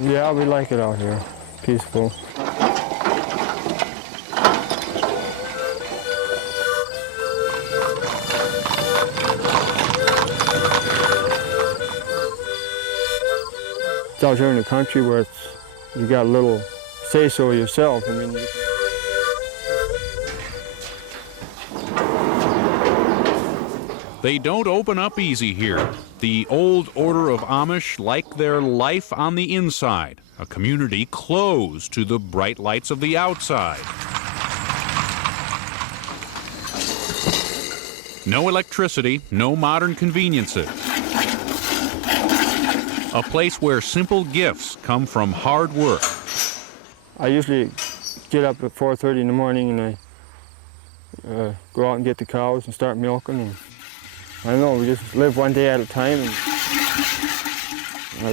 Yeah, we like it out here. Peaceful. It's out here in the country where you got a little say-so yourself. I mean, They don't open up easy here. The old order of Amish like their life on the inside, a community closed to the bright lights of the outside. No electricity, no modern conveniences. A place where simple gifts come from hard work. I usually get up at 4:30 in the morning and I go out and get the cows and start milking. And I don't know, we just live one day at a time. And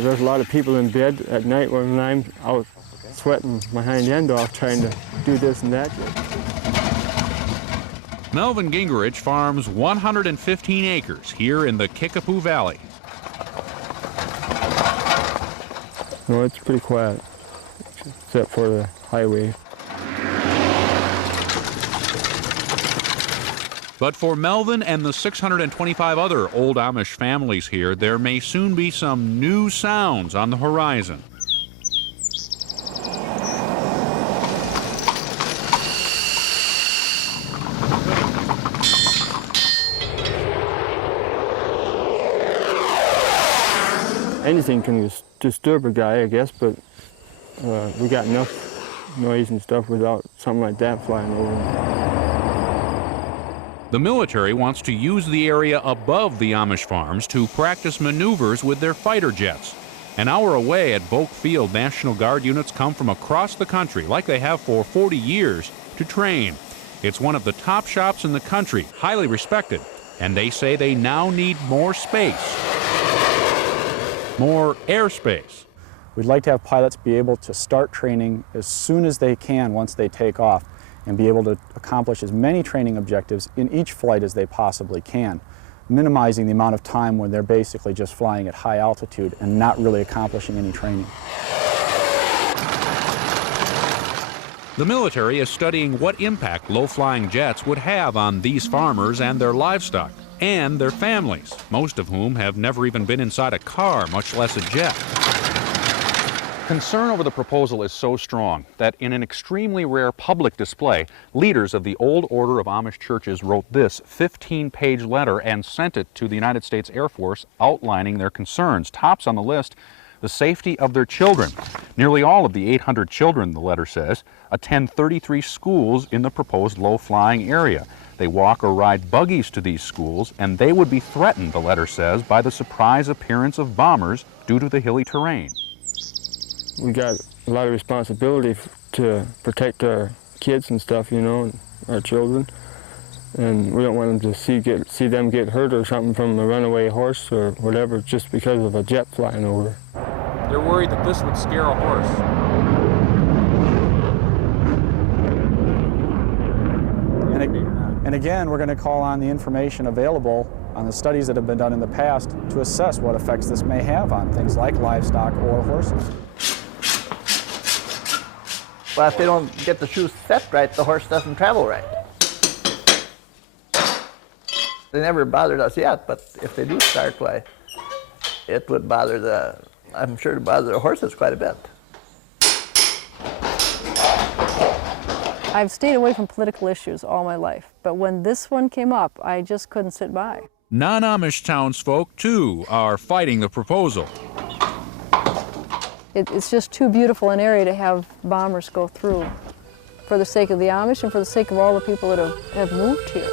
there's a lot of people in bed at night when I'm out sweating my hind end off trying to do this and that. Melvin Gingerich farms 115 acres here in the Kickapoo Valley. No, it's pretty quiet, except for the highway. But for Melvin and the 625 other old Amish families here, there may soon be some new sounds on the horizon. Anything can disturb a guy, I guess, but we got enough noise and stuff without something like that flying over. The military wants to use the area above the Amish farms to practice maneuvers with their fighter jets. An hour away at Boak Field, National Guard units come from across the country, like they have for 40 years, to train. It's one of the top shops in the country, highly respected, and they say they now need more space, more airspace. We'd like to have pilots be able to start training as soon as they can once they take off, and be able to accomplish as many training objectives in each flight as they possibly can, minimizing the amount of time when they're basically just flying at high altitude and not really accomplishing any training. The military is studying what impact low-flying jets would have on these farmers and their livestock, and their families, most of whom have never even been inside a car, much less a jet. Concern over the proposal is so strong that in an extremely rare public display, leaders of the old order of Amish churches wrote this 15-page letter and sent it to the United States Air Force outlining their concerns. Tops on the list, the safety of their children. Nearly all of the 800 children, the letter says, attend 33 schools in the proposed low-flying area. They walk or ride buggies to these schools, and they would be threatened, the letter says, by the surprise appearance of bombers due to the hilly terrain. We got a lot of responsibility to protect our kids and stuff, you know, and our children. And we don't want them to see them get hurt or something from a runaway horse or whatever just because of a jet flying over. They're worried that this would scare a horse. And again, we're going to call on the information available on the studies that have been done in the past to assess what effects this may have on things like livestock or horses. Well, if they don't get the shoes set right, the horse doesn't travel right. They never bothered us yet, but if they do start, why, it would bother I'm sure it would bother the horses quite a bit. I've stayed away from political issues all my life, but when this one came up, I just couldn't sit by. Non-Amish townsfolk, too, are fighting the proposal. It's just too beautiful an area to have bombers go through for the sake of the Amish and for the sake of all the people that have moved here.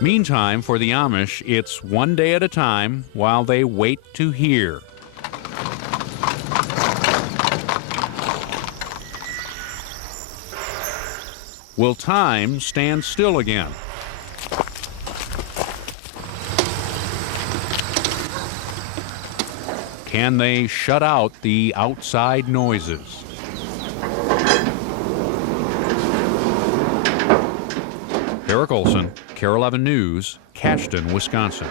Meantime, for the Amish, it's one day at a time while they wait to hear. Will time stand still again? Can they shut out the outside noises? Eric Olson, Kare 11 News, Cashton, Wisconsin.